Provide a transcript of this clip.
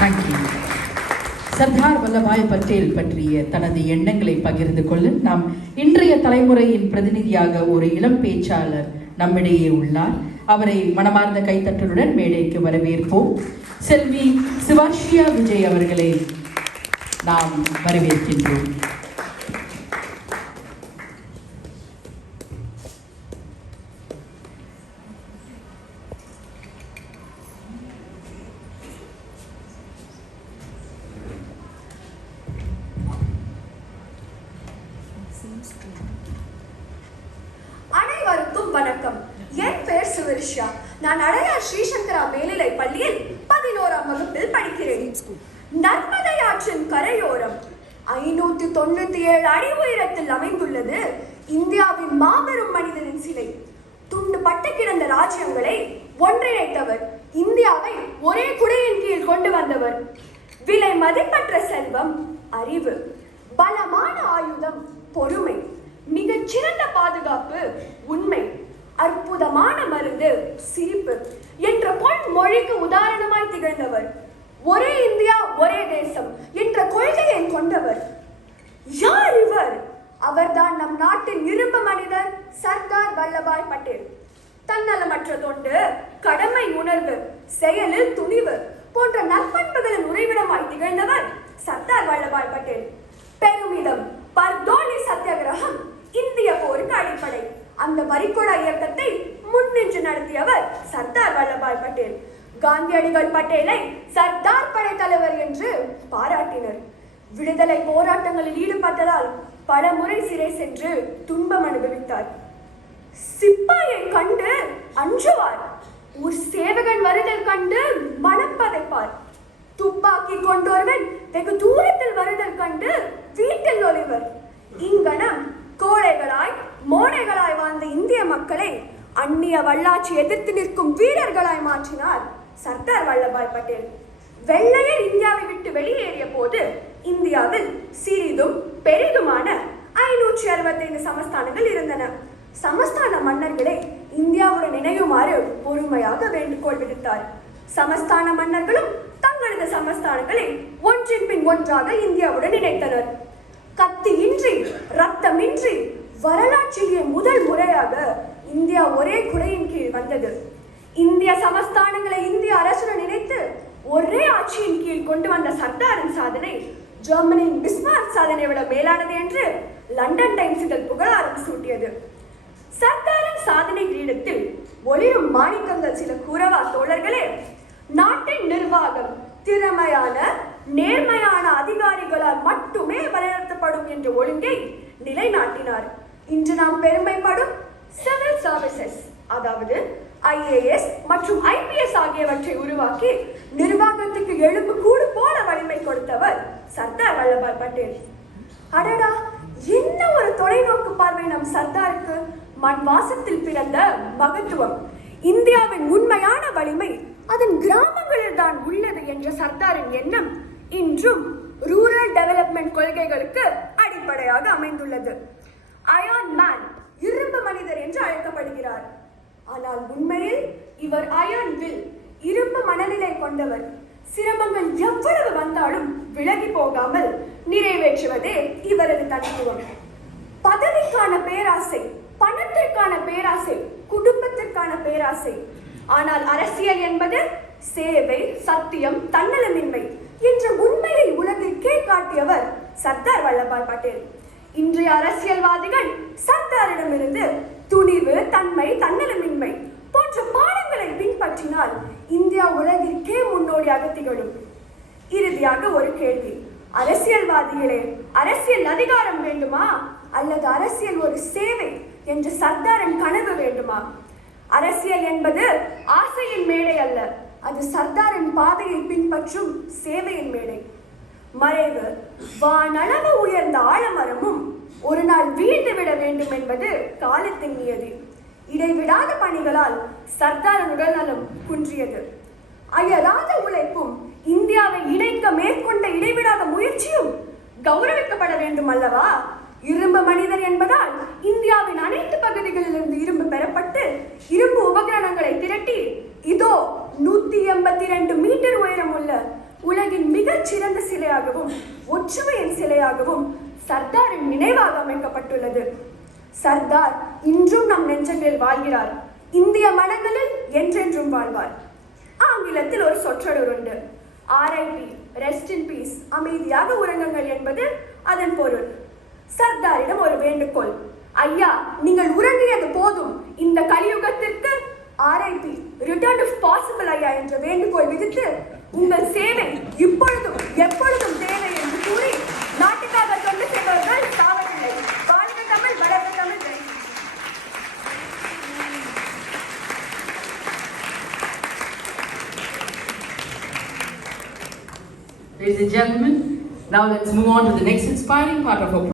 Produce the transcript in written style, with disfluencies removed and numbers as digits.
Thank you. Sardar Vallabhbhai Patel பற்றிய தனது எண்ணங்களை பகிர்ந்து கொள்ள நாம் இன்றைய தலைமுறையின் பிரதிநிதியாக ஒரு இளம் பேச்சாளர் நம்மிடையே உள்ளார். அவரை மனமார்ந்த கைத்தட்டலுடன் மேடைக்கு வரவேற்போம். செல்வி சிவாஷியா விஜய் அவர்களை நாம் வரவேற்கின்றோம். அனைவருக்கும் வணக்கம். என் பெயர் சிவரிஷா. நான் அடையார் ஸ்ரீசங்கரா மேல்நிலை பள்ளியில் 11ஆம் வகுப்பில் படிக்கிறேன். நர்மதை ஆற்றின் கரையோரம் 597 அடி உயரத்தில் அமைந்துள்ளது இந்தியாவின் மாபெரும் மனிதனின் சிலை. துண்டுபட்டு கிடந்த ராஜ்யங்களை ஒன்றிணைத்தவர், இந்தியாவை ஒரே குடையின் கீழ் கொண்டு வந்தவர். விலை மதிப்பற்ற செல்வம் அறிவு, பலமான ஆயுதம் பொறுமை, மிகச்சிறந்த பாதுகாப்பு உண்மை, அற்புதமான மருந்து சிரிப்பு என்ற பொன் மொழிக்கு உதாரணமாய் திகழ்ந்தவர். ஒரே இந்தியா ஒரே தேசம் என்ற கொள்கையை கொண்டவர். யார் இவர்? அவர்தான் நம் நாட்டின் இரும்பு மனிதர் சர்தார் வல்லபாய் பட்டேல். தன்னலமற்ற தொண்டு, கடமை உணர்வு, செயலில் துணிவு போன்ற நற்பண்புகளின் உறைவிடமாய் திகழ்ந்தவர் சர்தார் வல்லபாய் பட்டேல். பெருமிதம், பர்தோலி சத்தியாகிரகம் இந்திய போருக்கு அடிப்படை. அந்த வரிகொடா இயக்கத்தை முன்னின்று நடத்தியவர் சர்தார் வல்லபாய் பட்டேல். காந்தியடிகள் பட்டேலை சர்தார் படை தலைவர் என்று பாராட்டினர். விடுதலை போராட்டங்களில் ஈடுபட்டதால் பல முறை சிறை சென்று துன்பம் அனுபவித்தார். சிப்பாயை கண்டு அஞ்சுவார். ஒரு சேவகன் வருதல் கண்டு மனம் பதைப்பார். துப்பாக்கி கொண்டொருவன் வெகு தூரத்தில் வருதல் கண்டு வீட்டில் ஒளிவர். இங்கனம் கோழைகளாய் மோனைகளாய் வாழ்ந்த இந்திய மக்களை அந்நிய வல்லாட்சி எதிர்த்து நிற்கும் வீரர்களாய் மாற்றினார் சர்தார் வல்லபாய் பட்டேல். வெள்ளையர் இந்தியாவை விட்டு வெளியேறிய போது இந்தியாவில் சிறிதும் பெரிதுமான 565 சமஸ்தானங்கள் இருந்தன. சமஸ்தான மன்னர்களை இந்தியாவுடன் இணையுமாறு பொறுமையாக வேண்டுகோள் விடுத்தார். சமஸ்தான மன்னர்களும் தங்களது சமஸ்தானங்களை ஒன்றின் பின் ஒன்றாக இந்தியாவுடன் இணைத்தனர். கத்தியின்றி ரத்தமின்றி வரலாற்றிலேயே முதல் முறையாக இந்தியா ஒரே குடையின் கீழ் வந்தது. இந்திய சமஸ்தானங்களை இந்திய அரசுடன் இணைத்து ஒரே ஆட்சியின் கீழ் கொண்டு வந்த சர்தாரின் சாதனை ஜெர்மனியின் பிஸ்மார்க் சாதனை விட மேலானது என்று லண்டன் டைம்ஸ் இதழ் புகழாரம் சூட்டியது. சர்தாரின் சாதனை கிரீடத்தில் ஒளிரும் மாணிக்கங்கள் சில கூறவா தோழர்களே. நாட்டின் நிர்வாகம் திறமையான நேர்மையான அதிகாரிகளால் மட்டுமே வழிநடத்தப்படும் என்ற ஒழுங்கை நிலைநாட்டினார். இன்று நாம் பெருமைப்படும் சிவில் சர்வீசஸ், அதாவது IAS மற்றும் IPS ஆகியவற்றை உருவாக்கி நிர்வாகத்துக்கு எழுப்பு கூடு போல வலிமை கொடுத்தவர் சர்தார் வல்லபாய் பட்டேல். அடடா, என்ன ஒரு தொலைநோக்கு பார்வை நம் சர்தாருக்கு! மண் வாசத்தில் பிறந்த மகத்துவம். இந்தியாவின் உண்மையான வலிமை அதன் கிராமங்களில் தான் உள்ளது என்ற சர்தாரின் எண்ணம் இன்றும் ரூரல் டெவலப்மெண்ட் கொள்கைகளுக்கு அடிப்படையாக அமைந்துள்ளது. அயர்ன் மேன், இரும்பு மனிதர் என்று அழைக்கப்படுகிறார். ஆனால் உண்மையில் இவர் அயர்ன் வில், இரும்பு மனநிலை கொண்டவர். சிரமங்கள் எவ்வளவு வந்தாலும் விலகி போகாமல் நிறைவேற்றுவதே இவரது தனித்துவம். பதவிக்கான பேராசை, பணத்திற்கான பேராசை, குடும்பத்திற்கான பேராசை. ஆனால் அரசியல் என்பது சேவை, சத்தியம், தன்னலமின்மை என்ற உண்மையை உலகிற்கே காட்டியவர் சர்தார் வல்லபாய் பட்டேல். இன்றைய அரசியல்வாதிகள் சர்தாரிடமிருந்து துணிவு, தன்மை, தன்னலமின்மை போன்ற பாடங்களை பின்பற்றினால் இந்தியா உலகிற்கே முன்னோடியாக திகழும். இறுதியாக ஒரு கேள்வி. அரசியல்வாதிகளே, அரசியல் அதிகாரம் வேண்டுமா அல்லது அரசியல் ஒரு சேவை என்ற சர்தாரின் கனவு வேண்டுமா? அரசியல் என்பது ஆசையின் மேடை அல்ல, அது சர்தாரின் பாதையை பின்பற்றும் சேவையின் மேடை. மறைவு வானளவு உயர்ந்த ஆலமரமும் ஒரு நாள் வீழ்ந்து விட வேண்டும் என்பது காலத்தின் நியதி. இடைவிடாத பணிகளால் சர்தாரின் உடல்நலம் குன்றியது. அயராத உழைப்பும் இந்தியாவை இணைக்க மேற்கொண்ட இடைவிடாத முயற்சியும் கௌரவிக்கப்பட வேண்டும் அல்லவா? இரும்பு மனிதர் என்பதால் இந்தியாவின் அனைத்து பகுதிகளிலிருந்து இரும்பு பெறப்பட்டு இரும்பு உபகரணங்களை திரட்டி இதோ 182 மீட்டர் உயரம் உள்ள உலகின் மிகச் சிறந்த சிலையாகவும் ஒற்றுமையின் சிலையாகவும் சர்தாரின் நினைவாக அமைக்கப்பட்டுள்ளது. சர்தார் இன்றும் நம் நெஞ்சங்களில் வாழ்கிறார். இந்திய மனங்களில் என்றென்றும் வாழ்வார். ஆங்கிலத்தில் ஒரு சொற்றொடர் உண்டு. RIP, ரெஸ்ட் இன் பீஸ், அமைதியாக உறங்குங்கள் என்பது அதன் பொருள். சர்தாரிடம் ஒரு வேண்டுகோள். ஐயா, நீங்கள் உறங்கியது போதும். இந்த கலியுகத்திற்கு RIP, ரிட்டர்ன் இஃப் பாசிபிள் ஐயா என்ற வேண்டுகோள் விதித்து உங்கள் சேவை இப்பொழுதும் எப்பொழுதும் தேவை என்று கூறி நாட்டுக்காக தொண்டு செய்பவர்கள் சாவதில்லை. வாழ்க தமிழ், வளர்க Tamil. Ladies and gentlemen, now let's move on to the next inspiring part of our